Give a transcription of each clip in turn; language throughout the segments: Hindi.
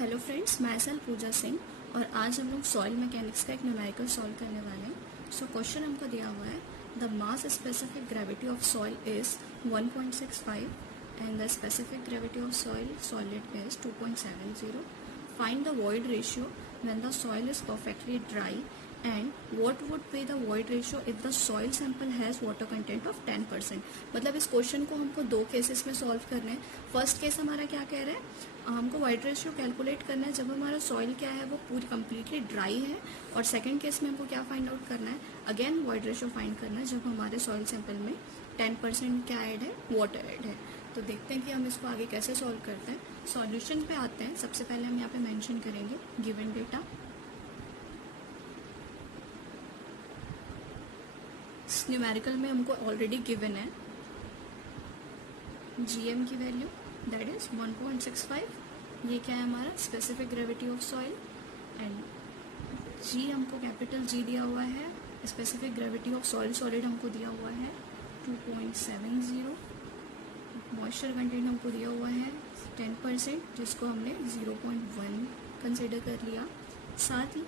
हेलो फ्रेंड्स, मैं सेल पूजा सिंह और आज हम लोग सॉइल मैकेनिक्स का एक न्यूमेरिकल सॉल्व करने वाले हैं। सो क्वेश्चन हमको दिया हुआ है, the mass specific gravity of soil is 1.65 and the specific gravity of soil solid is 2.70. Find the void ratio when the soil is perfectly dry and what would be the void ratio if the soil sample has water content of 10%. मतलब इस क्वेश्चन को हमको दो केसेस में सॉल्व करना है. फर्स्ट केस हमारा क्या कह रहा है, हमको वाइड रेशियो कैलकुलेट करना है जब हमारा सॉइल क्या है वो पूरी कम्प्लीटली ड्राई है. और सेकंड केस में हमको क्या फाइंड आउट करना है, अगेन वाइड रेशियो फाइंड करना है जब हमारे सॉइल सैंपल में 10% क्या ऐड है, वाटर ऐड है. तो देखते हैं कि हम इसको आगे कैसे सॉल्व करते हैं. सॉल्यूशन पे आते हैं. सबसे पहले हम यहाँ पे मेंशन करेंगे गिवन डेटा. न्यूमेरिकल में हमको ऑलरेडी गिवन है जीएम की वैल्यू दैट इज 1.65. ये क्या है हमारा specific gravity of soil and G हमको कैपिटल जी दिया हुआ है. Specific gravity of soil solid हमको दिया हुआ है 2.70. मॉइस्चर कंटेंट हमको दिया हुआ है 10% जिसको हमने 0.1 कंसिडर कर लिया. साथ ही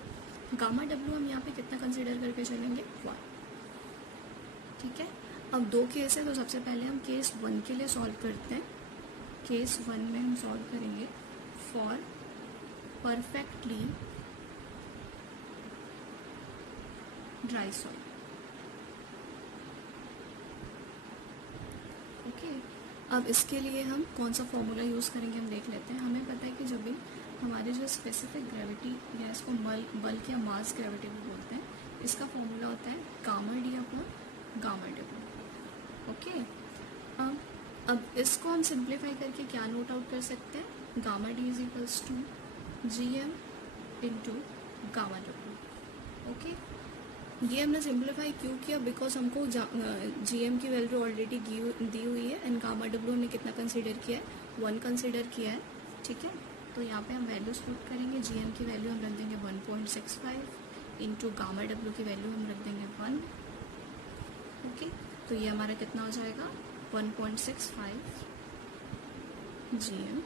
गामा डब्ल्यू हम यहाँ पे कितना कंसिडर करके चलेंगे 1. ठीक है. अब दो केस है तो सबसे पहले हम केस 1 के लिए सॉल्व करते हैं. केस 1 में हम सॉल्व करेंगे for perfectly dry soil. Okay. अब इसके लिए हम कौन सा फॉर्मूला यूज़ करेंगे हम देख लेते हैं. हमें पता है कि जब भी हमारे जो स्पेसिफिक ग्रेविटी या इसको बल्क या मास ग्रेविटी भी बोलते हैं, इसका फॉर्मूला होता है gamma D upon gamma W. Okay. अब इसको हम सिंप्लीफाई करके क्या नोट आउट कर सकते हैं, gamma D is equals to G M into gamma W. Okay. ये हमने सिंप्लीफाई क्यों किया, बिकॉज हमको जी एम की वैल्यू ऑलरेडी दी हुई है एंड गामा डब्ल्यू हमने कितना कंसिडर किया है, 1 कंसिडर किया है. ठीक है. तो यहाँ पे हम वैल्यूज पुट करेंगे. जी एम की वैल्यू हम रख देंगे 1.65 इंटू गामा डब्ल्यू की वैल्यू हम रख देंगे 1. ओके. तो ये हमारा कितना हो जाएगा 1.65 GM.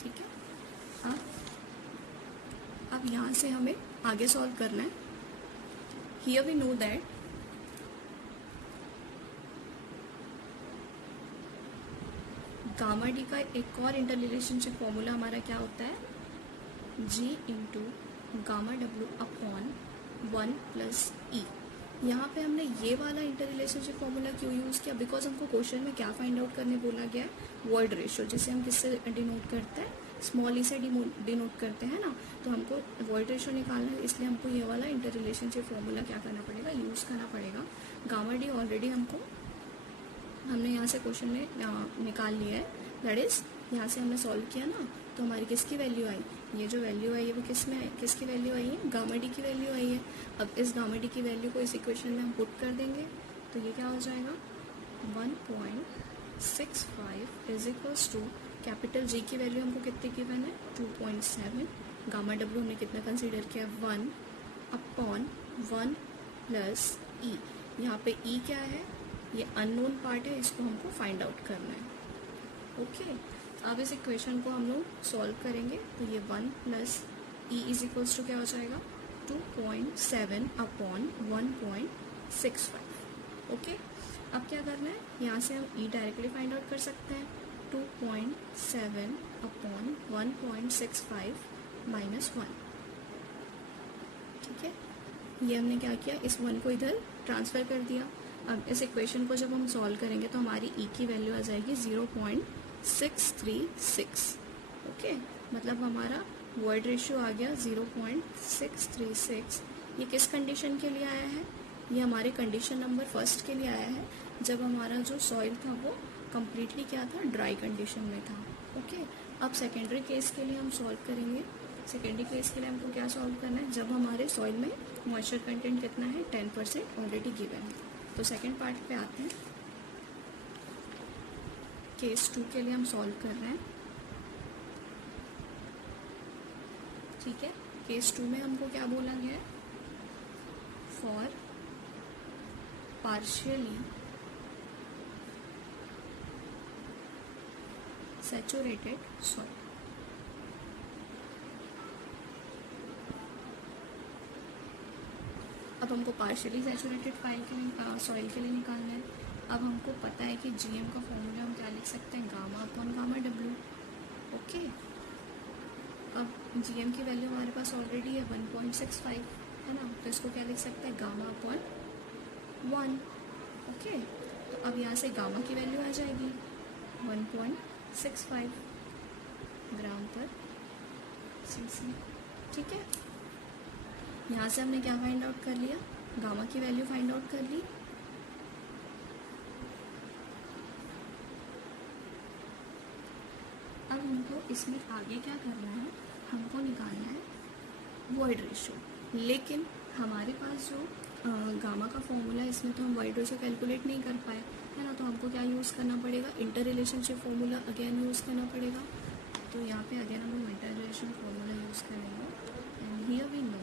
ठीक है. अब यहाँ से हमें आगे सॉल्व करना है. Here we know that gamma D का एक और इंटर रिलेशनशिप फॉर्मूला हमारा क्या होता है, G into gamma W upon 1 plus E. यहाँ पे हमने ये वाला इंटर रिलेशनशिप फॉर्मूला क्यों यूज़ किया, बिकॉज हमको क्वेश्चन में क्या फाइंड आउट करने बोला गया है, वॉइड रेशियो, जिसे हम किससे डिनोट करते हैं, स्मॉल ई से डिनोट करते हैं ना. तो हमको वॉइड रेशियो निकालना है, इसलिए हमको ये वाला इंटर रिलेशनशिप फॉर्मूला क्या करना पड़ेगा, यूज़ करना पड़ेगा. गामा डी ऑलरेडी हमने यहाँ से क्वेश्चन में निकाल लिया है. दैट इज यहाँ से हमने सॉल्व किया ना, तो हमारी किसकी वैल्यू आई, ये जो वैल्यू आई है वो किस में आई, किसकी वैल्यू आई है, गामा डी की वैल्यू आई है. अब इस गामा डी की वैल्यू को इस इक्वेशन में हम पुट कर देंगे तो ये क्या हो जाएगा 1.65 is equals to capital G की वैल्यू हमको कितनी गिवन है 2.7. गामा डब्ल्यू हमने कितना कंसीडर किया 1 अपॉन 1 प्लस ई. यहाँ पे ई क्या है, ये अननोन पार्ट है, इसको हमको फाइंड आउट करना है. ओके. अब इस इक्वेशन को हम लोग सॉल्व करेंगे तो ये 1 plus E is equals to क्या हो जाएगा 2.7 अपॉन 1.65. ओके. अब क्या करना है, यहाँ से हम ई डायरेक्टली फाइंड आउट कर सकते हैं. 2.7 अपॉन 1.65 माइनस 1. ठीक है. ये हमने क्या किया, इस 1 को इधर ट्रांसफर कर दिया. अब इस इक्वेशन को जब हम सॉल्व करेंगे तो हमारी ई की वैल्यू आ जाएगी 0.636. ओके. मतलब हमारा वॉइड रेशियो आ गया 0.636. ये किस कंडीशन के लिए आया है, ये हमारे कंडीशन नंबर फर्स्ट के लिए आया है, जब हमारा जो सॉइल था वो कम्प्लीटली क्या था, ड्राई कंडीशन में था. ओके. अब सेकेंडरी केस के लिए हम सॉल्व करेंगे. सेकेंडरी केस के लिए हमको क्या सॉल्व करना है, जब हमारे सॉइल में मॉइस्चर कंटेंट कितना है 10% ऑलरेडी गिवन है. तो सेकेंड पार्ट पे आते हैं. केस 2 के लिए हम सॉल्व कर रहे हैं. ठीक है. केस 2 में हमको क्या बोला गया है, फॉर partially सैचुरेटेड सॉइल। अब हमको पार्शियली सैचुरेटेड सॉइल के लिए निकालना है। अब हमको पता है कि जीएम का फॉर्मूला हम क्या लिख सकते हैं, gamma upon gamma W. Okay, अब जीएम की वैल्यू हमारे पास ऑलरेडी है 1.65, है ना, तो इसको क्या लिख सकते हैं, गामा अपॉन 1। ओके, तो अब यहाँ से गामा की वैल्यू आ जाएगी 1.65 ग्राम पर सीसी। ठीक है, यहाँ से हमने क्या फाइंड आउट कर लिया, गामा की वैल्यू फाइंड आउट कर ली। अब हमको इसमें आगे क्या करना है, हमको निकालना है वॉइड रेशियो। लेकिन हमारे पास जो गामा का फॉर्मूला है, इसमें तो हम वॉइड रेशियो कैलकुलेट नहीं कर पाए, है ना, तो हमको क्या यूज़ करना पड़ेगा, inter relationship formula again use करना पड़ेगा। तो यहाँ पे अगेन हम लोग इंटर रिलेशन फॉर्मूला यूज़ करेंगे। And here we know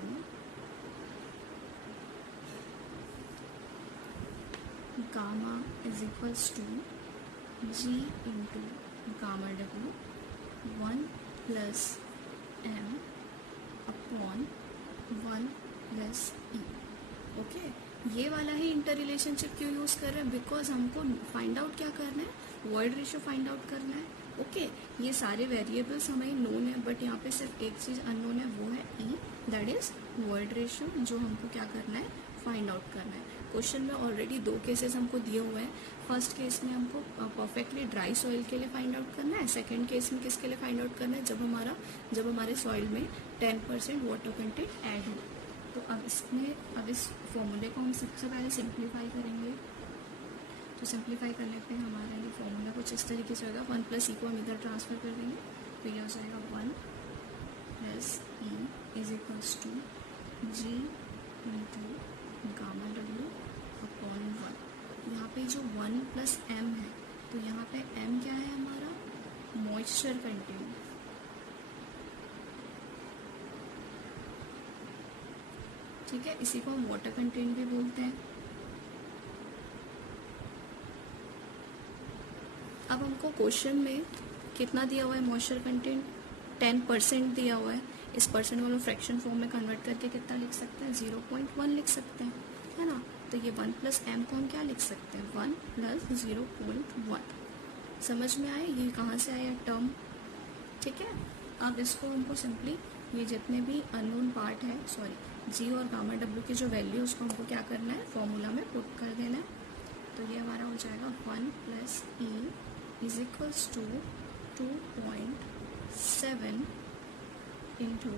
gamma is equals to G into gamma W 1 plus M upon 1 plus E. Okay, ये वाला ही इंटर रिलेशनशिप क्यों यूज़ कर रहे हैं, बिकॉज हमको फाइंड आउट क्या करना है, वॉइड रेशियो फाइंड आउट करना है। ओके, ये सारे वेरिएबल्स हमें नोन है, बट यहाँ पे सिर्फ एक चीज़ अननोन है, वो है ई, दैट इज वॉइड रेशियो, जो हमको क्या करना है, फाइंड आउट करना है। क्वेश्चन में ऑलरेडी 2 केसेस हमको दिए हुए हैं। फर्स्ट केस में हमको परफेक्टली ड्राई सॉइल के लिए फाइंड आउट करना है, सेकंड केस में किसके लिए फाइंड आउट करना है, जब हमारे सॉइल में 10% वाटर कंटेंट ऐड हो। तो अब इस फॉर्मूले को हम सबसे पहले सिंप्लीफाई करेंगे। तो सिंप्लीफाई करने पे हमारा ये फॉर्मूला कुछ इस तरीके से होगा, 1 प्लस ई को हम इधर ट्रांसफर कर देंगे, तो ये हो जाएगा 1 plus E is equals to G into gamma W upon 1। यहाँ पे जो 1 प्लस एम है, तो यहाँ पे एम क्या है हमारा, मॉइस्चर कंटेंट। ठीक है, इसी को हम वाटर कंटेंट भी बोलते हैं। अब हमको क्वेश्चन में कितना दिया हुआ है, मॉइस्चर कंटेंट 10% दिया हुआ है। इस परसेंट को हम फ्रैक्शन फॉर्म में कन्वर्ट करके कितना लिख सकते हैं, 0.1 लिख सकते हैं, है ना। तो ये 1 प्लस एम को हम क्या लिख सकते हैं, 1 प्लस 0.1। समझ में आए ये कहाँ से आया टर्म। ठीक है, अब इसको हमको सिंपली ये जितने भी अननोन पार्ट है, सॉरी जी और गामा डब्ल्यू की जो वैल्यू, उसको हमको क्या करना है, फॉर्मूला में पुट कर देना है। तो ये हमारा हो जाएगा 1 plus E is equals to 2.7 into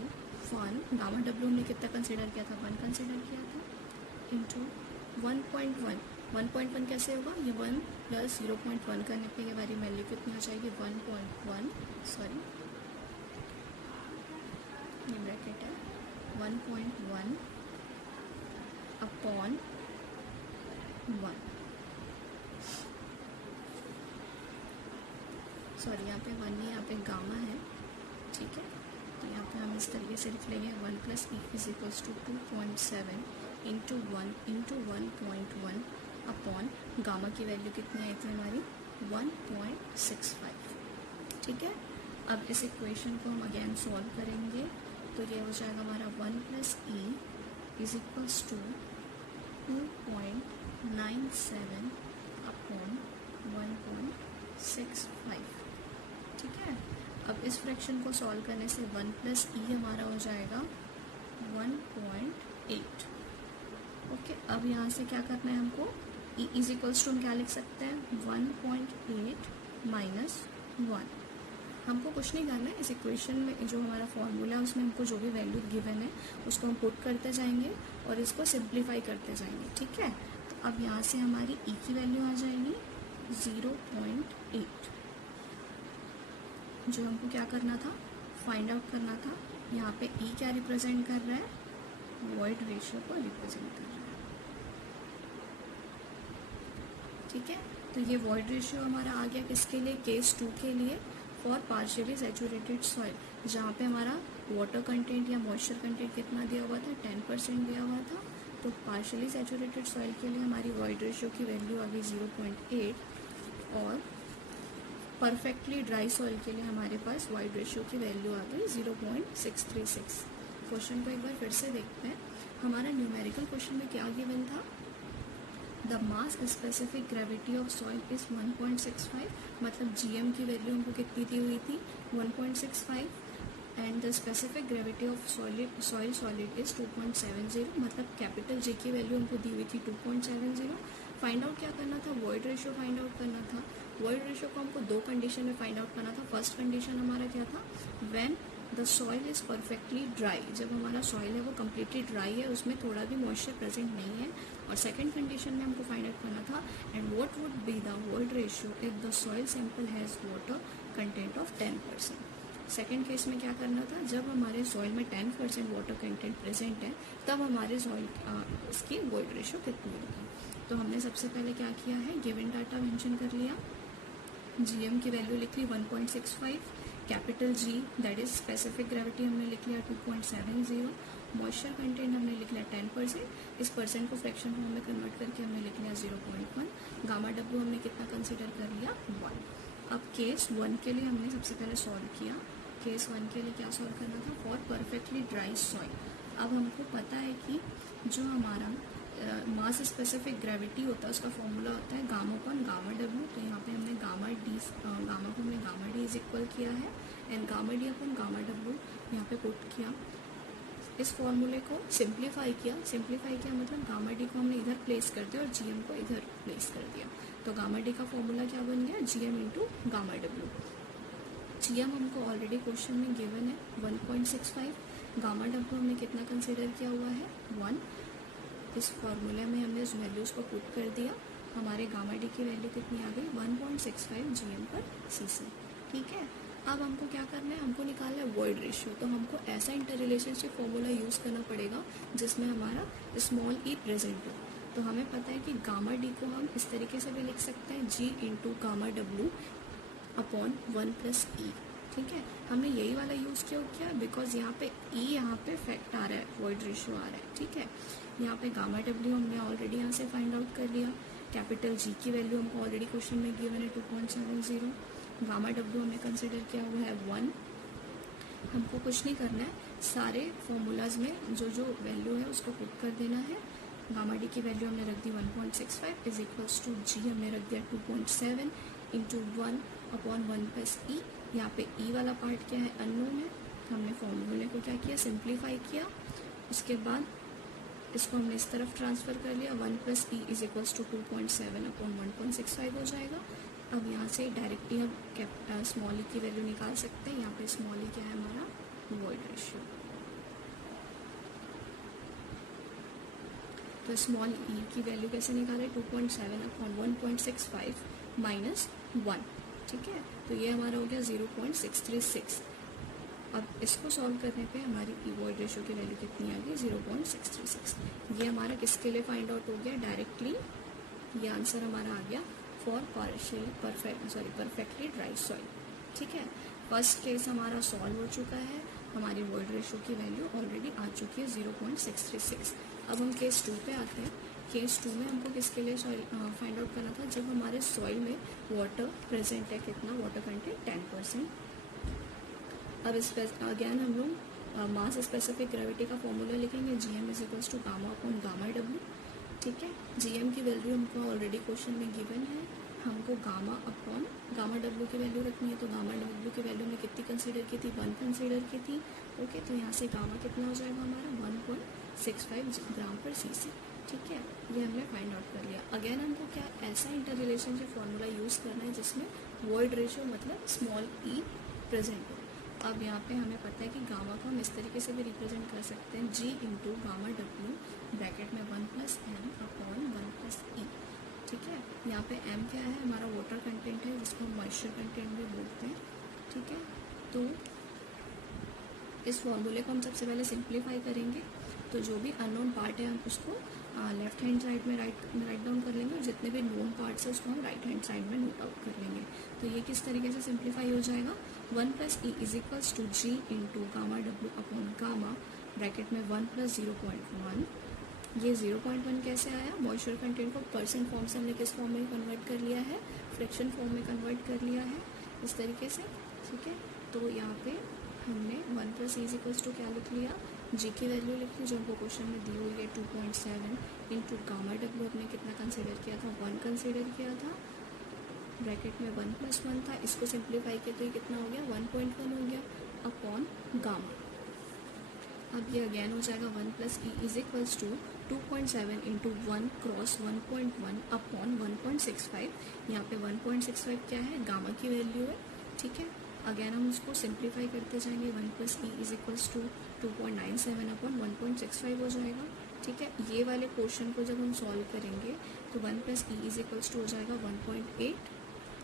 1, gamma W ने कितना कंसिडर किया था, 1 कंसिडर किया था, इंटू 1.1। 1.1 कैसे होगा, ये 1 प्लस 0.1 करने पे ये वाली वैल्यू कितनी हो जाएगी, 1.1, सॉरी ये ब्रैकेट है, 1.1 अपॉन 1, सॉरी यहाँ पे 1 नहीं, यहाँ पे गामा है। ठीक है, तो यहाँ पे हम इस तरीके से लिख लेंगे 1 plus E is equals to 2.7 into 1 upon gamma की वैल्यू कितनी आई थी हमारी, 1.65। ठीक है, अब इस इक्वेशन को हम अगेन सॉल्व करेंगे, तो ये हो जाएगा हमारा 1 plus E is equals to 2.97 upon 1.65। ठीक है, अब इस फ्रैक्शन को सॉल्व करने से 1 प्लस ई हमारा हो जाएगा 1.8। ओके, अब यहाँ से क्या करना है हमको, ई इज इक्वल्स टू हम क्या लिख सकते हैं, 1.8 माइनस 1। हमको कुछ नहीं करना है, इस इक्वेशन में जो हमारा फॉर्मूला है उसमें हमको जो भी वैल्यू गिवन है उसको हम पुट करते जाएंगे और इसको सिंप्लीफाई करते जाएंगे। ठीक है, तो अब यहाँ से हमारी ई की वैल्यू आ जाएगी 0.8, जो हमको क्या करना था, फाइंड आउट करना था। यहाँ पे ई क्या रिप्रेजेंट कर रहा है, वॉइड रेशियो को रिप्रेजेंट कर रहा है। ठीक है, तो ये वॉइड रेशियो हमारा आ गया किसके लिए, केस 2 के लिए, फॉर पार्शियली सैचुरेटेड सॉइल, जहाँ पे हमारा वाटर कंटेंट या मॉइस्चर कंटेंट कितना दिया हुआ था, 10% दिया हुआ था। तो पार्शियली सैचुरेटेड सॉइल के लिए हमारी वॉइड रेशियो की वैल्यू आ गई 0.8 और परफेक्टली ड्राई सॉइल के लिए हमारे पास वॉइड रेशियो की वैल्यू आ गई 0.636। क्वेश्चन को एक बार फिर से देखते हैं। हमारा न्यूमेरिकल क्वेश्चन में क्या गिवन था? The mass specific gravity of soil is 1.65, मतलब जीएम की वैल्यू हमको कितनी दी हुई थी? 1.65, and the specific gravity of soil solid is 2.70, मतलब कैपिटल जी की वैल्यू हमको दी हुई थी 2.70। फाइंड आउट क्या करना था? वॉइड रेशियो फाइंड आउट करना था। वॉइड रेशियो को हमको दो कंडीशन में फाइंड आउट करना था। फर्स्ट कंडीशन हमारा क्या था? When the soil is perfectly dry, जब हमारा सॉइल है वो कम्प्लीटली ड्राई है, उसमें थोड़ा भी मॉइस्चर प्रेजेंट नहीं है। और सेकंड कंडीशन में हमको फाइंड आउट करना था and what would be the void ratio if the soil sample has water content of 10%। Second case में क्या करना था? जब हमारे सॉइल में 10% वाटर कंटेंट प्रेजेंट है तब हमारे सॉइल इसकी वॉइड रेशियो कितनी होगी। तो हमने सबसे पहले क्या किया है? गिवन डाटा मेंशन कर लिया, जीएम की वैल्यू लिख ली 1.65, capital G that is specific gravity हमने लिख लिया 2.70, मॉइस्चर कंटेंट हमने लिख लिया 10%, इस परसेंट को फ्रैक्शन फॉर्म में कन्वर्ट करके हमने लिख लिया 0.1, गामा डब्ल्यू हमने कितना कंसिडर कर लिया? 1। अब केस 1 के लिए हमने सबसे पहले सॉल्व किया। केस 1 के लिए क्या सॉल्व करना था? For perfectly dry soil. अब हमको पता है कि जो हमारा मास स्पेसिफिक ग्रेविटी होता है उसका फॉर्मूला होता है गामा अपॉन गामा डब्ल्यू। तो यहाँ पे हमने गामा को हमने गामा डी इज इक्वल किया है and gamma D upon gamma W यहाँ पे पुट किया। इस फॉर्मूले को सिंप्लीफाई किया मतलब गामा डी को हमने इधर प्लेस कर दिया और जीएम को इधर प्लेस कर दिया। तो गामा डी का फॉर्मूला क्या बन गया? GM into gamma W. GM हमको ऑलरेडी क्वेश्चन में गिवन है 1.65, गामा डब्ल्यू हमने कितना कंसिडर किया हुआ है? 1। इस फॉर्मूले में हमने इस वैल्यूज को पुट कर दिया, हमारे गामा डी की वैल्यू कितनी आ गई? 1.65 जीएम पर सीसी। ठीक है, अब हमको क्या करना है? हमको निकालना है वॉइड रेशियो। तो हमको ऐसा इंटर रिलेशनशिप फॉर्मूला यूज करना पड़ेगा जिसमें हमारा स्मॉल ई प्रेजेंट हो। तो हमें पता है कि गामा डी को हम इस तरीके से भी लिख सकते हैं, G into gamma W upon 1 plus E. ठीक है, हमने यही वाला यूज क्यों किया? बिकॉज यहाँ पे ई यहाँ पे फैक्ट आ रहा है, वॉइड रेशियो आ रहा है। ठीक है, यहाँ पे गामा डब्ल्यू हमने ऑलरेडी यहाँ से फाइंड आउट कर लिया, कैपिटल जी की वैल्यू हमको ऑलरेडी क्वेश्चन में गिवन है 2.70, गामा डब्ल्यू हमने कंसिडर किया हुआ है 1। हमको कुछ नहीं करना है, सारे फॉर्मूलाज में जो जो वैल्यू है उसको पुट कर देना है। गामा डी की वैल्यू हमने रख दी 1.65 इज इक्वल्स टू जी हमने रख दिया 2.7 इंटू 1 अपॉन 1 प्लस ई। यहाँ पे ई वाला पार्ट क्या है? अननोन है। हमने फॉर्मूले को क्या किया? सिंप्लीफाई किया। उसके बाद इसको हमने इस तरफ ट्रांसफर कर लिया, 1 plus E is equals to 2.7 upon 1.65 हो जाएगा। अब यहाँ से डायरेक्टली हम स्मॉल ई की वैल्यू निकाल सकते हैं। यहाँ पे स्मॉल ई क्या है हमारा? Void ratio. तो स्मॉल ई की वैल्यू कैसे निकाले? 2.7 अपॉन 1.65 माइनस 1। ठीक है, तो ये हमारा हो गया 0.636। अब इसको सॉल्व करने पे हमारी वॉइड रेशियो की वैल्यू कितनी आ गई? 0.636। ये हमारा किसके लिए फाइंड आउट हो गया? डायरेक्टली ये आंसर हमारा आ गया फॉर परफेक्टली ड्राई सॉइल। ठीक है, फर्स्ट केस हमारा सॉल्व हो चुका है, हमारी वॉइड रेशियो की वैल्यू ऑलरेडी आ चुकी है 0.636। अब हम केस 2 पे आते हैं। केस 2 में हमको किसके लिए सॉइल फाइंड आउट करना था? जब हमारे सॉइल में वाटर प्रेजेंट है, कितना वाटर कंटेंट? 10%। अब इस अगेन हम लोग मास स्पेसिफिक ग्रेविटी का फॉर्मूला लिखेंगे, GM is equals to gamma upon gamma W. ठीक है, जीएम की वैल्यू हमको ऑलरेडी क्वेश्चन में गिवन है, हमको गामा अपॉन गामा डब्ल्यू की वैल्यू रखनी है। तो गामा डब्ल्यू की वैल्यू में कितनी कंसीडर की थी? 1 कंसीडर की थी। ओके, तो यहाँ से गामा कितना हो जाएगा हमारा? 1.65 ग्राम पर सीसी। ठीक है, ये हमने फाइंड आउट कर लिया। अगेन हमको क्या ऐसा इंटर रिलेशनशिप फॉर्मूला यूज़ करना है जिसमें वॉइड रेशियो मतलब स्मॉल ई प्रेजेंट हो। अब यहाँ पे हमें पता है कि गामा को हम इस तरीके से भी रिप्रेजेंट कर सकते हैं, G into gamma W bracket में 1 plus M upon 1 plus E. ठीक है, यहाँ पे एम क्या है? हमारा वाटर कंटेंट है जिसको हम मॉइस्चर कंटेंट भी बोलते हैं। ठीक है, तो इस फॉर्मूले को हम सबसे पहले सिंप्लीफाई करेंगे। तो जो भी अननोन पार्ट है हम उसको लेफ्ट हैंड साइड में राइट डाउन कर लेंगे और जितने भी नोन पार्ट्स है उसको हम राइट हैंड साइड में नोट आउट कर लेंगे। तो ये किस तरीके से सिंप्लीफाई हो जाएगा? 1 plus E is equals to G into gamma W upon gamma bracket में 1 प्लस 0.1। ये 0.1 कैसे आया? मॉइस्चर कंटेंट को परसेंट फॉर्म से हमने किस फॉर्म में कन्वर्ट कर लिया है? फ्रैक्शन फॉर्म में कन्वर्ट कर लिया है। इस तरीके से, ठीक है। तो यहाँ पे हमने 1 + e = क्या लिख लिया, जी की वैल्यू लिख ली जो हमको क्वेश्चन में दी हुई है 2.7 इंटू गामा डब्ल्यू हमने कितना कंसिडर किया था, 1 कंसिडर किया था, ब्रैकेट में 1 + 1 था, इसको सिंप्लीफाई किया तो ये कितना हो गया 1.1 हो गया अपॉन गामा। अब ये अगेन हो जाएगा 1 + e = 2.7 इंटू 1 क्रॉस 1.1 अपॉन 1.65। यहाँ पे 1.65 क्या है, गामा की वैल्यू है, ठीक है। अगेन हम उसको सिंप्लीफाई करते जाएंगे, 1 + e = 2.97 अपॉन 1.65 हो जाएगा, ठीक है। ये वाले क्वेश्चन को जब हम सॉल्व करेंगे तो 1 + e = हो जाएगा 1.8,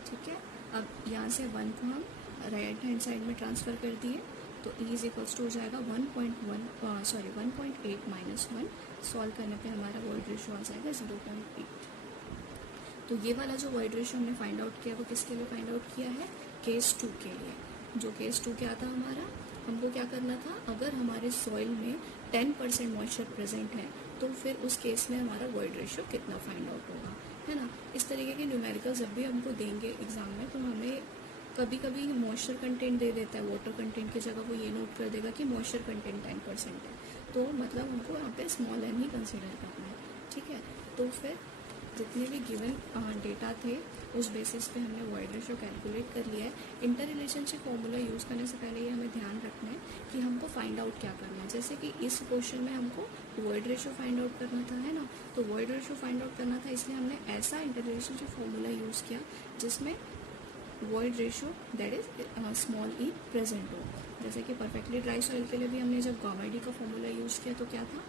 ठीक है। अब यहाँ से 1 को हम राइट हैंड साइड में ट्रांसफ़र कर दिए तो e = हो जाएगा 1.8 - 1, सॉल्व करने पे हमारा वॉइड रेशियो आ जाएगा 0.8। तो ये वाला जो वॉइड रेशियो हमने फाइंड आउट किया वो किसके लिए फाइंड आउट किया है, केस 2 के लिए। जो केस 2 क्या था हमारा, हमको क्या करना था, अगर हमारे सॉइल में 10% मॉइस्चर प्रेजेंट है तो फिर उस केस में हमारा वॉइड रेशियो कितना फाइंड आउट होगा, है ना। इस तरीके के न्यूमेरिकल जब भी हमको देंगे एग्जाम में तो हमें कभी कभी मॉइस्चर कंटेंट दे देता है, वाटर कंटेंट की जगह वो ये नोट कर देगा कि मॉइस्चर कंटेंट 10% है, तो मतलब हमको यहाँ पे स्मॉल एन ही कंसिडर करना है, ठीक है। तो फिर जितने भी गिवन डेटा थे उस बेसिस पे हमने वॉइड रेशियो कैलकुलेट कर लिया है। इंटर रिलेशनशिप फॉर्मूला यूज़ करने से पहले ये हमें ध्यान रखना है कि हमको फाइंड आउट क्या करना है। जैसे कि इस क्वेश्चन में हमको वॉइड रेशियो फाइंड आउट करना था, है ना। तो वॉइड रेशियो फाइंड आउट करना था इसलिए हमने ऐसा इंटर रिलेशनशिप फॉर्मूला यूज़ किया जिसमें void ratio that is small E present हो। जैसे कि परफेक्टली ड्राई सॉइल के लिए भी हमने जब गामा डी का फॉर्मूला यूज़ किया तो क्या था,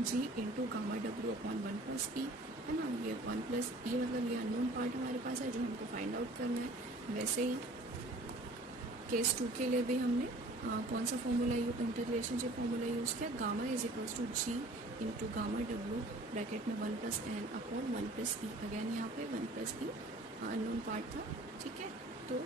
G into gamma W upon 1 + e, है ना। ये 1 + e मतलब ये अननोन पार्ट हमारे पास है जो हमको फाइंड आउट करना है। वैसे ही केस 2 के लिए भी हमने कौन सा formula inter relationship formula use किया, गामा = जी इंटू गामा डब्ल्यू ब्रैकेट में 1 + n अपॉन 1 + e। अगैन यहाँ पे 1 + e अननोन पार्ट था, ठीक है। तो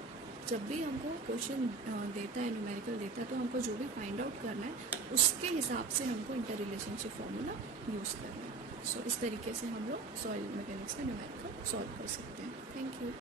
जब भी हमको क्वेश्चन देता है, न्यूमेरिकल देता है, तो हमको जो भी फाइंड आउट करना है उसके हिसाब से हमको इंटर रिलेशनशिप फॉर्मूला यूज़ करना है। सो इस तरीके से हम लोग सॉइल मैकेनिक्स का न्यूमेरिकल सॉल्व कर सकते हैं। Thank you.